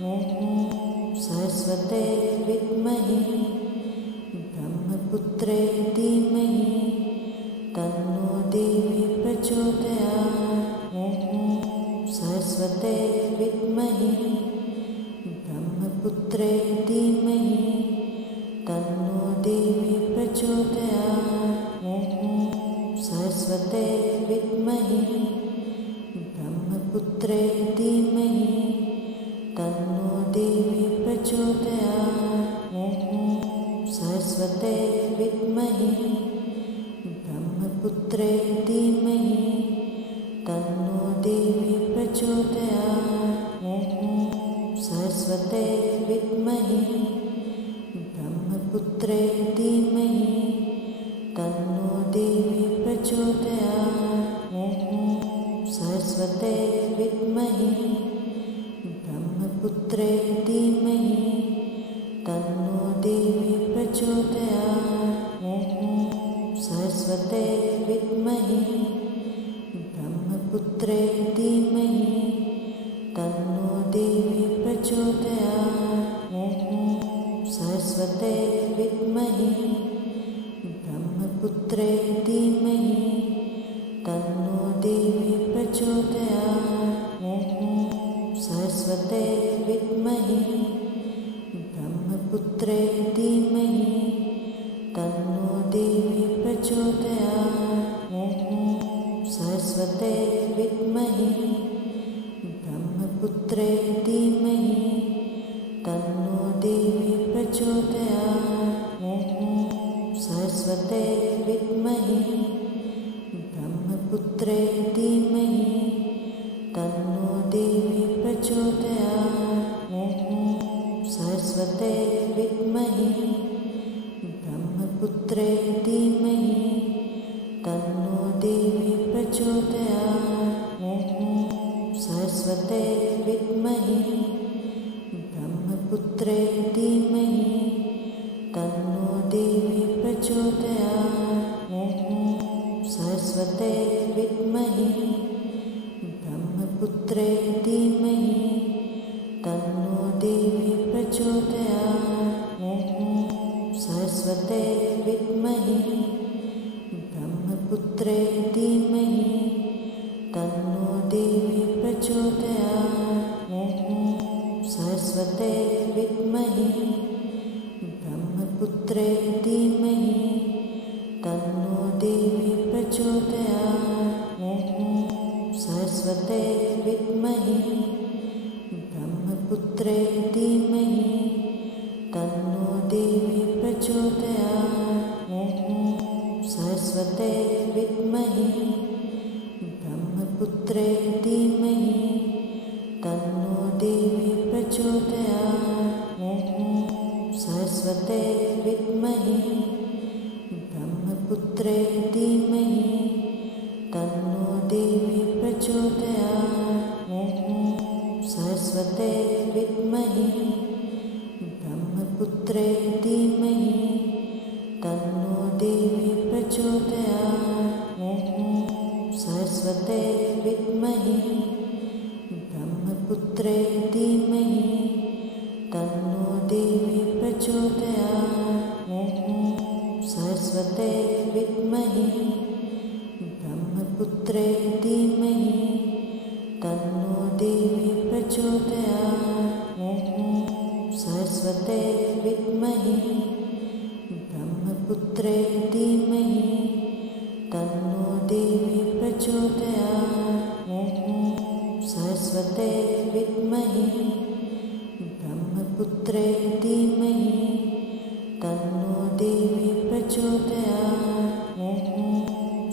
ॐ सरस्वते विद्महे ब्रह्मपुत्रे धीमहि तन्नो देवी प्रचोदयात्। ॐ सरस्वते विद्महे ब्रह्मपुत्रे धीमहि तन्नो देवी प्रचोदयात्। ॐ सरस्वते विद्महे ब्रह्मपुत्रे धीमहि तन्नो देवी प्रचोदयात्। ॐ सरस्वते विद्महे ब्रह्मपुत्रे धीमहि तन्नो देवी प्रचोदयात्। ॐ सरस्वते विद्महे ब्रह्मपुत्रे धीमहि तन्नो देवी प्रचोदयात्। ॐ सरस्वते विद्महे ब्रह्मपुत्रे धीमहि तन्नो देवी प्रचोदयात्। ॐ सरस्वते विद्महे ब्रह्मपुत्रे धीमहि तन्नो देवी प्रचोदयात्। ॐ सरस्वते विद्महे ब्रह्मपुत्रे धीमहि तन्नो देवी प्रचोदयात्। ॐ सरस्वते विद्महे ब्रह्मपुत्रे धीमहि तन्नो देवी प्रचोदयात्। ॐ सरस्वते विद्महे ब्रह्मपुत्रे धीमहि तन्नो देवी प्रचोदयात्। ॐ सरस्वते विद्महे ब्रह्मपुत्रे धीमहि तन्नो देवी प्रचोदयात्। ॐ सरस्वते विद्महे ब्रह्मपुत्रे धीमहि तन्नो देवी प्रचोदयात्। ॐ सरस्वते विद्महे ब्रह्मपुत्रे धीमहि तन्नो देवी प्रचोदयात्। ॐ सरस्वते विद्महे ब्रह्मपुत्रे धीमहि तन्नो देवी प्रचोदयात्। ॐ सरस्वते विद्महे ब्रह्मपुत्रे धीमहि तन्नो देवी प्रचोदयात्। ॐ सरस्वते विद्महे ब्रह्मपुत्रे धीमहि तन्नो देवी प्रचोदयात्। ॐ सरस्वते विद्महे ब्रह्मपुत्रे धीमहि तन्नो देवी प्रचोदयात्। ॐ सरस्वते विद्महे ब्रह्मपुत्रे धीमहि तन्नो देवी प्रचोदयात्। ॐ सरस्वते विद्महे ब्रह्मपुत्रे धीमहि तन्नो देवी प्रचोदयात्। ॐ सरस्वते विद्महे ब्रह्मपुत्रे धीमहि तन्नो देवी प्रचोदयात्। ॐ सरस्वते विद्महे ब्रह्मपुत्रे धीमहि तन्नो देवी प्रचोदयात्। ॐ सरस्वते विद्महे ब्रह्मपुत्रे धीमहि तन्नो देवी प्रचोदयात्। ॐ सरस्वते विद्महे ब्रह्मपुत्रे धीमहि तन्नो देवी प्रचोदयात्। ॐ सरस्वते विद्महे ब्रह्मपुत्रे धीमहि तन्नो देवी प्रचोदयात्। ॐ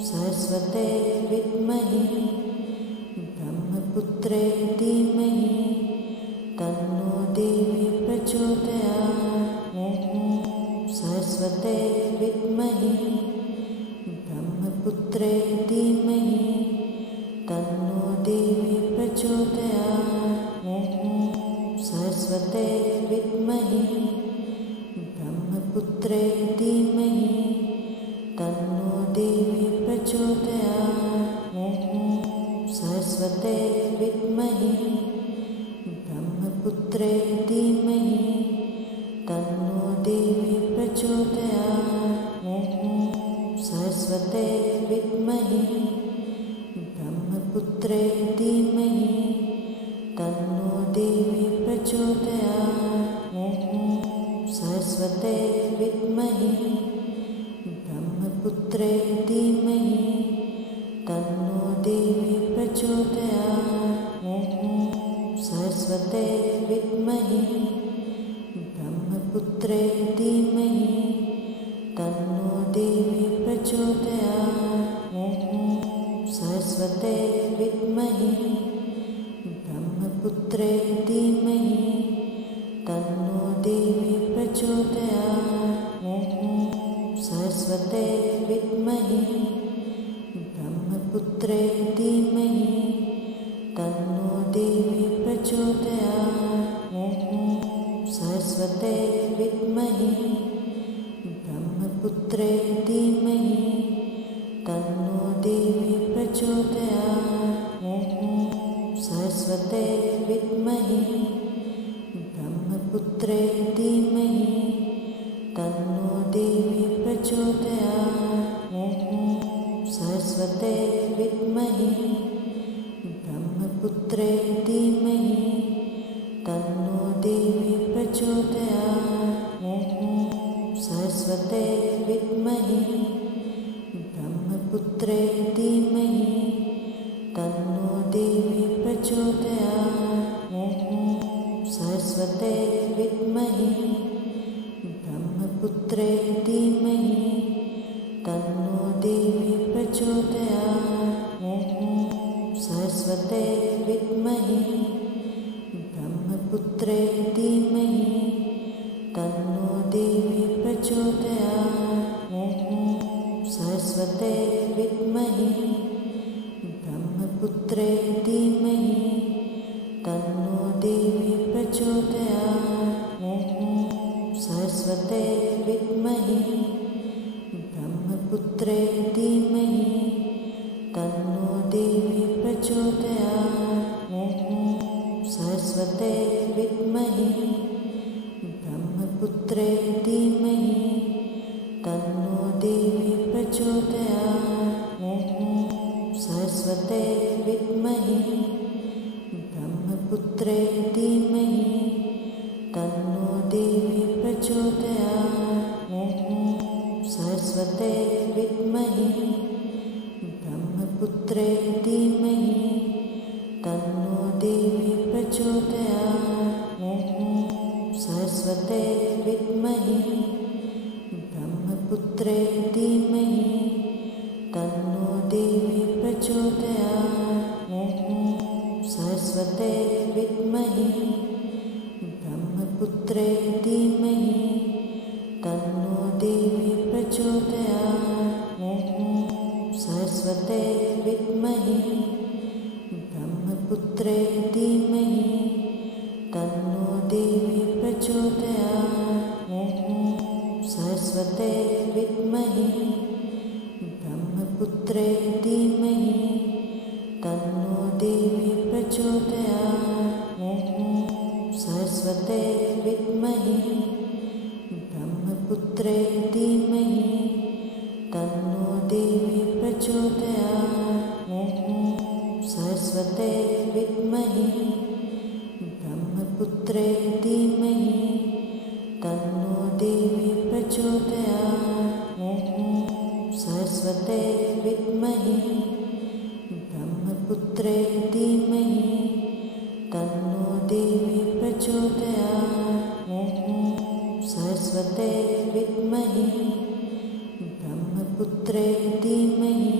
सरस्वते विद्महे ब्रह्मपुत्रे धीमहि तन्नो देवी प्रचोदयात्। ॐ सरस्वते विद्महे ब्रह्मपुत्रे धीमहि तन्नो देवी प्रचोदयात्। ॐ सरस्वते विद्महे ब्रह्मपुत्रे धीमहि तन्नो देवी प्रचोदयात्। ॐ ब्रह्मपुत्रे धीमहि तन्नो देवी प्रचोदयात्। ॐ सरस्वते विद्महे ब्रह्मपुत्रे धीमहि तन्नो देवी प्रचोदयात्। ॐ सरस्वते विद्महे ब्रह्मपुत्रे धीमहि तन्नो देवी प्रचोदयात्। ॐ सरस्वते विद्महे ब्रह्मपुत्रे धीमहि तन्नो देवी प्रचोदयात्। ॐ सरस्वते विद्महे ब्रह्मपुत्रे धीमहि तन्नो देवी प्रचोदयात्। ॐ सरस्वते विद्महे ब्रह्मपुत्रे धीमहि तन्नो देवी प्रचोदयात्। ॐ सरस्वते विद्महे ब्रह्मपुत्रे धीमहि तन्नो देवी प्रचोदयात्। ॐ सरस्वते विद्महे ब्रह्मपुत्रे धीमहि तन्नो देवी प्रचोदयात्। ॐ सरस्वते विद्महे ब्रह्मपुत्रे धीमहि तन्नो देवी प्रचोदयात्। ॐ सरस्वते विद्महे ब्रह्मपुत्रे धीमहि तन्नो देवी प्रचोदयात्। ॐ सरस्वते विद्महे ब्रह्मपुत्रे धीमहि तन्नो देवी प्रचोदयात्। ॐ सरस्वते विद्महे ब्रह्मपुत्रे धीमहि तन्नो देवी प्रचोदयात्। ॐ सरस्वते विद्महे ब्रह्मपुत्रे धीमहि तन्नो देवी प्रचोदयात्। ॐ सरस्वते विद्महे ब्रह्मपुत्रे धीमहि तन्नो देवी प्रचोदयात्। ॐ सरस्वते विद्महे ब्रह्मपुत्रे धीमहि तन्नो देवी प्रचोदयात्। ॐ सरस्वते विद्महे ब्रह्मपुत्रे धीमहि तन्नो देवी प्रचोदयात्। ॐ सरस्वते विद्महे ब्रह्मपुत्रे धीमहि तन्नो देवी प्रचोदयात्। ॐ सरस्वते विद्महे ब्रह्मपुत्रे धीमहि तन्नो देवी प्रचोदयात्। ॐ सरस्वते विद्महे ब्रह्मपुत्रे धीमहि तन्नो देवी प्रचोदयात्। ॐ सरस्वते विद्महे ब्रह्मपुत्रे धीमहि तन्नो देवी प्रचोदयात्। ॐ सरस्वते विद्महे ब्रह्मपुत्रे धीमहि तन्नो देवी प्रचोदयात्। ॐ सरस्वते विद्महे ब्रह्मपुत्रे धीमहि तन्नो देवी प्रचोदयात्। ॐ सरस्वते विद्महे ब्रह्मपुत्रे धीमहि तन्नो देवी प्रचोदयात्। ॐ सरस्वते विद्महे ब्रह्मपुत्रे धीमहि तन्नो देवी प्रचोदयात्। ॐ सरस्वते विद्महे ब्रह्मपुत्रे धीमहि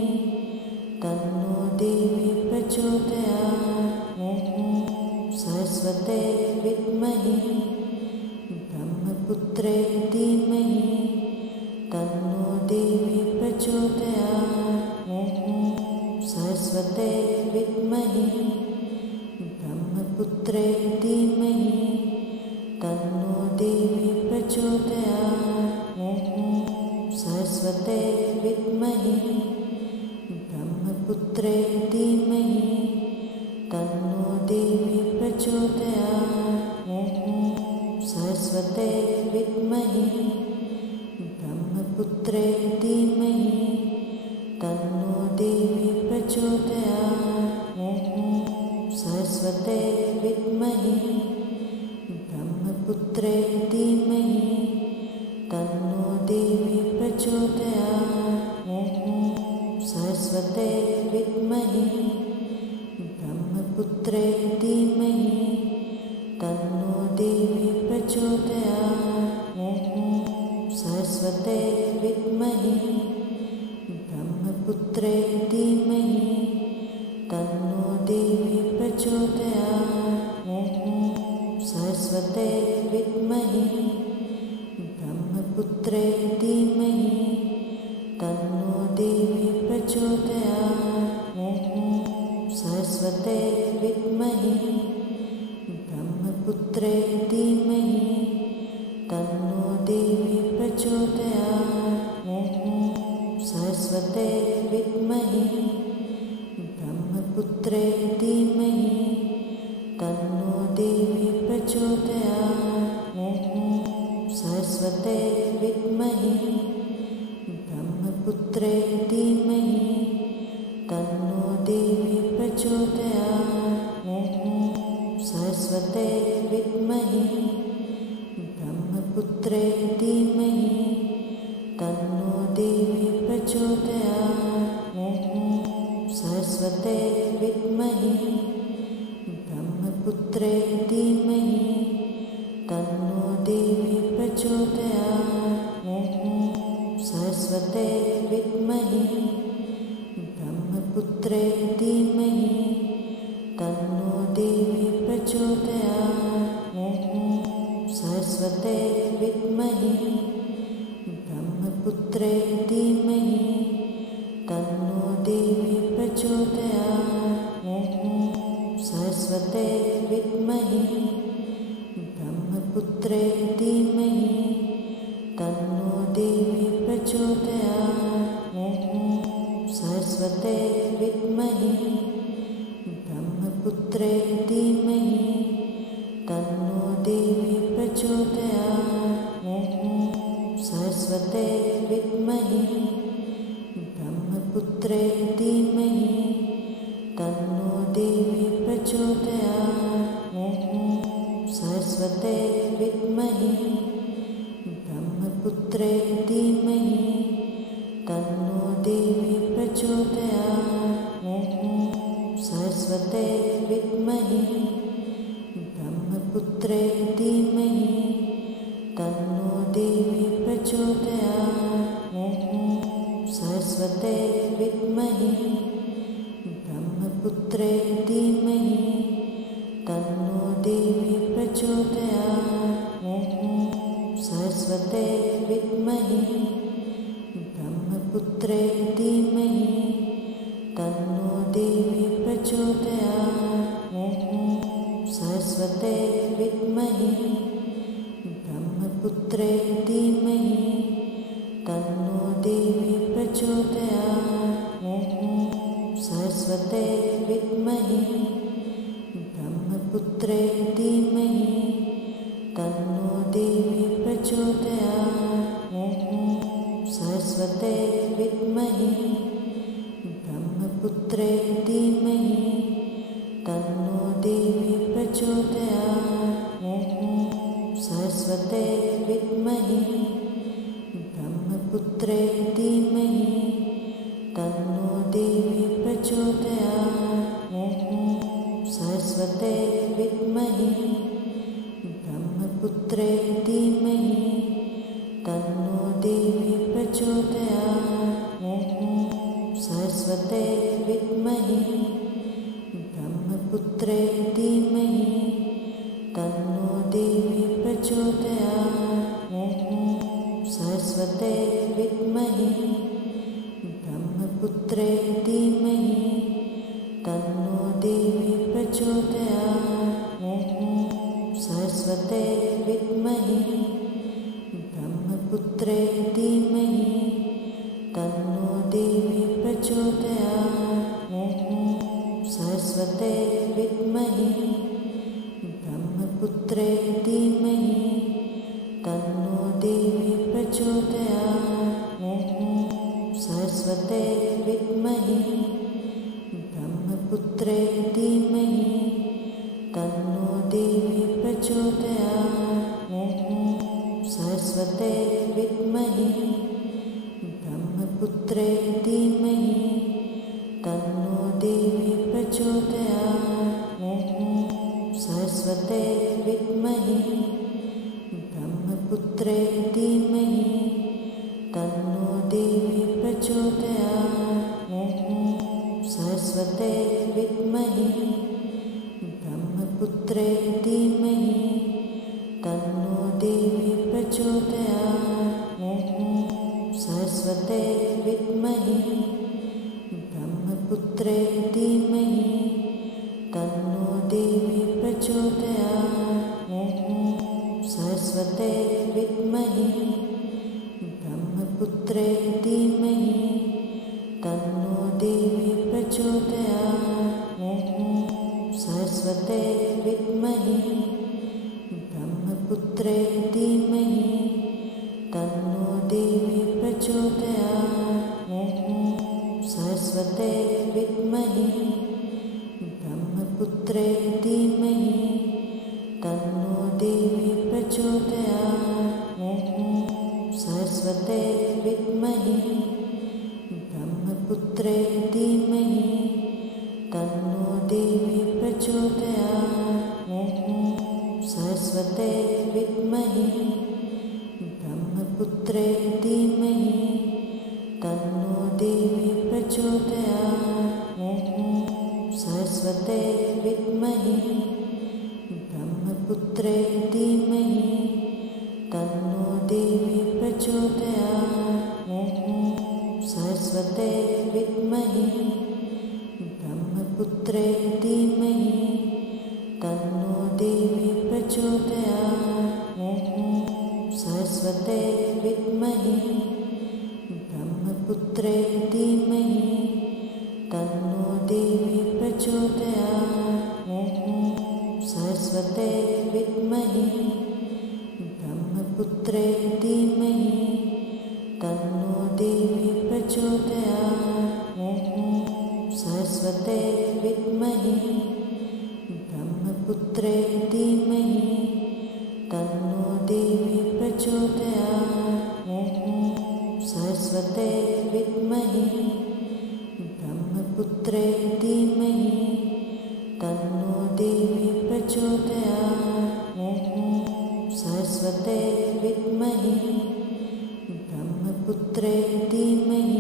तन्नो देवी प्रचोदयात्। ॐ सरस्वते विद्महे ब्रह्मपुत्रे धीमहि तन्नो देवी प्रचोदयात्। ॐ सरस्वते विद्महे ब्रह्मपुत्रे धीमहि तन्नो देवी प्रचोदयात्। ॐ सरस्वते विद्महे ब्रह्मपुत्रे धीमहि तन्नो देवी प्रचोदयात्। सरस्वते विद्महे ब्रह्मपुत्रे धीमहि तन्नो देवी प्रचोदयात्। ॐ सरस्वते विद्महे ब्रह्मपुत्रे धीमहि तन्नो देवी प्रचोदयात्। ॐ सरस्वते विद्महे ब्रह्मपुत्रे धीमहि तन्नो देवी प्रचोदयात्। ॐ सरस्वते विद्महे ब्रह्मपुत्रे धीमहि तन्नो देवी प्रचोदयात्। ॐ सरस्वते विद्महे ब्रह्मपुत्रे धीमहि तन्नो देवी प्रचोदयात्। ॐ सरस्वते विद्महे ब्रह्मपुत्रे धीमहि तन्नो देवी प्रचोदयात्। ॐ सरस्वते विद्महे ब्रह्मपुत्रे धीमहि तन्नो देवी प्रचोदयात्। ॐ सरस्वते विद्महे ब्रह्मपुत्रे धीमहि तन्नो देवी प्रचोदयात्। ॐ सरस्वते विद्महे ब्रह्मपुत्रे धीमहि तन्नो देवी प्रचोदयात्। ॐ सरस्वते विद्महे ब्रह्मपुत्रे धीमहि तन्नो देवी प्रचोदयात्। ॐ सरस्वते विद्महे ब्रह्मपुत्रे धीमहि तन्नो देवी प्रचोदयात्। ॐ सरस्वते विद्महे ब्रह्मपुत्रे धीमहि तन्नो देवी प्रचोदयात्। ॐ सरस्वते विद्महे ब्रह्मपुत्रे धीमहि तन्नो देवी प्रचोदयात्। ॐ सरस्वते विद्महे ब्रह्मपुत्रे धीमहि तन्नो देवी प्रचोदयात्। ॐ सरस्वते विद्महे ब्रह्मपुत्रे धीमहि तन्नो देवी प्रचोदयात्। ॐ सरस्वते विद्महे ब्रह्मपुत्रे धीमहि तन्नो देवी प्रचोदयात्। ॐ सरस्वते विद्महे ब्रह्मपुत्रे धीमहि तन्नो देवी प्रचोदयात्। ॐ सरस्वते विद्महे ब्रह्मपुत्रे धीमहि तन्नो देवी प्रचोदयात्। ॐ सरस्वते विद्महे ब्रह्मपुत्रे धीमहि तन्नो देवी प्रचोदयात्। ॐ सरस्वते विद्महे ब्रह्मपुत्रे धीमहि तन्नो देवी प्रचोदयात्। ॐ सरस्वते विद्महे ब्रह्मपुत्रे धीमहि तन्नो देवी प्रचोदयात्। ॐ सरस्वते विद्महे ब्रह्मपुत्रे धीमहि तन्नो देवी प्रचोदयात्। ॐ सरस्वते विद्महे ब्रह्मपुत्रे धीमहि तन्नो देवी प्रचोदयात्। ॐ सरस्वते विद्महे ब्रह्मपुत्रे धीमहि तन्नो देवी प्रचोदयात्। ॐ सरस्वते विद्महे ब्रह्मपुत्रे धीमहि तन्नो देवी प्रचोदयात्। ॐ सरस्वते विद्महे ब्रह्मपुत्रे धीमहि तन्नो देवी प्रचोदयात्। ॐ सरस्वते विद्महे ब्रह्मपुत्रे धीमहि तन्नो देवी प्रचोदयात्। ॐ सरस्वते विद्महे ब्रह्मपुत्रे धीमहि तन्नो देवी प्रचोदयात्। ॐ सरस्वते विद्महे ब्रह्मपुत्रे धीमहि तन्नो देवी प्रचोदयात्। ॐ सरस्वते विद्महे ब्रह्मपुत्रे धीमहि तन्नो देवी प्रचोदयात्। ॐ सरस्वते विद्महे ब्रह्मपुत्रे धीमहि तन्नो देवी प्रचोदयात्। ॐ सरस्वते विद्महे ब्रह्मपुत्रे धीमहि तन्नो देवी प्रचोदयात्। ॐ सरस्वते विद्महे ब्रह्मपुत्रे धीमहि तन्नो देवी प्रचोदयात्। ॐ सरस्वते विद्महे ब्रह्मपुत्रे धीमहि तन्नो देवी प्रचोदयात्। ॐ सरस्वते विद्महे ब्रह्मपुत्रे धीमहि तन्नो देवी प्रचोदयात्। ॐ सरस्वते विद्महे ब्रह्मपुत्रे धीमहि तन्नो देवी प्रचोदयात्। ॐ सरस्वते विद्महे ब्रह्मपुत्रे धीमहि तन्नो देवी प्रचोदयात्। ॐ सरस्वते विद्महे ब्रह्मपुत्रे धीमहि तन्नो देवी प्रचोदयात्। ॐ सरस्वते विद्महे ब्रह्मपुत्रे धीमहि तन्नो देवी प्रचोदयात्। ॐ सरस्वते विद्महे ब्रह्मपुत्रे धीमहि तन्नो देवी प्रचोदयात्। ॐ सरस्वते विद्महे ब्रह्मपुत्रे धीमहि तन्नो देवी प्रचोदयात्। ॐ सरस्वते विद्महे ब्रह्मपुत्रे धीमहि तन्नो देवी प्रचोदयात्। ॐ सरस्वते विद्महे ब्रह्मपुत्रे धीमहि तन्नो देवी प्रचोदयात्। ॐ सरस्वते विद्महे ब्रह्मपुत्रे धीमहि तन्नो देवी प्रचोदयात्। ॐ सरस्वते विद्महे ब्रह्मपुत्रे धीमहि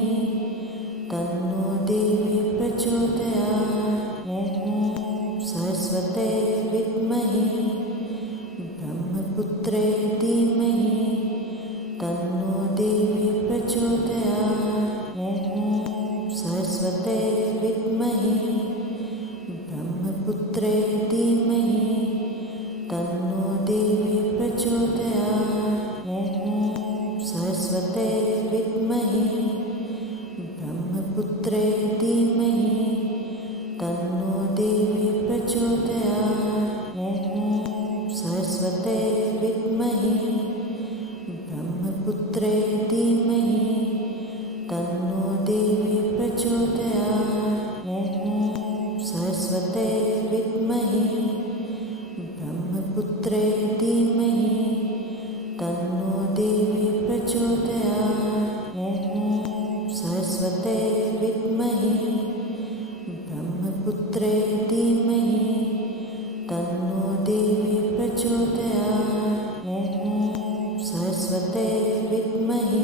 तन्नो देवी प्रचोदयात्। ॐ सरस्वते विद्महे ब्रह्मपुत्रे धीमहि तन्नो देवी प्रचोदयात्। ॐ सरस्वते विद्महे ब्रह्मपुत्रे धीमहि तन्नो देवी प्रचोदयात्। ॐ सरस्वते विद्महे ब्रह्मपुत्रे धीमहि तन्नो देवी प्रचोदयात्। ॐ सरस्वते विद्महे ब्रह्मपुत्रे धीमहि तन्नो देवी प्रचोदयात्। ॐ सरस्वते विद्महे ब्रह्मपुत्रे धीमहि तन्नो देवी प्रचोदयात्। ॐ सरस्वते विद्महे ब्रह्मपुत्रे धीमहि तन्नो देवी प्रचोदयात्। ॐ सरस्वते विद्महे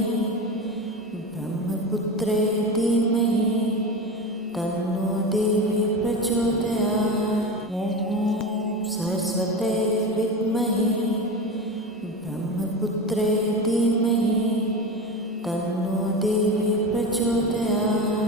ब्रह्मपुत्रे धीमहि तन्नो देवी प्रचोदयात्। ॐ सरस्वते विद्महे ब्रह्मपुत्रे धीमहि तन्नो देवी प्रचोदयात्।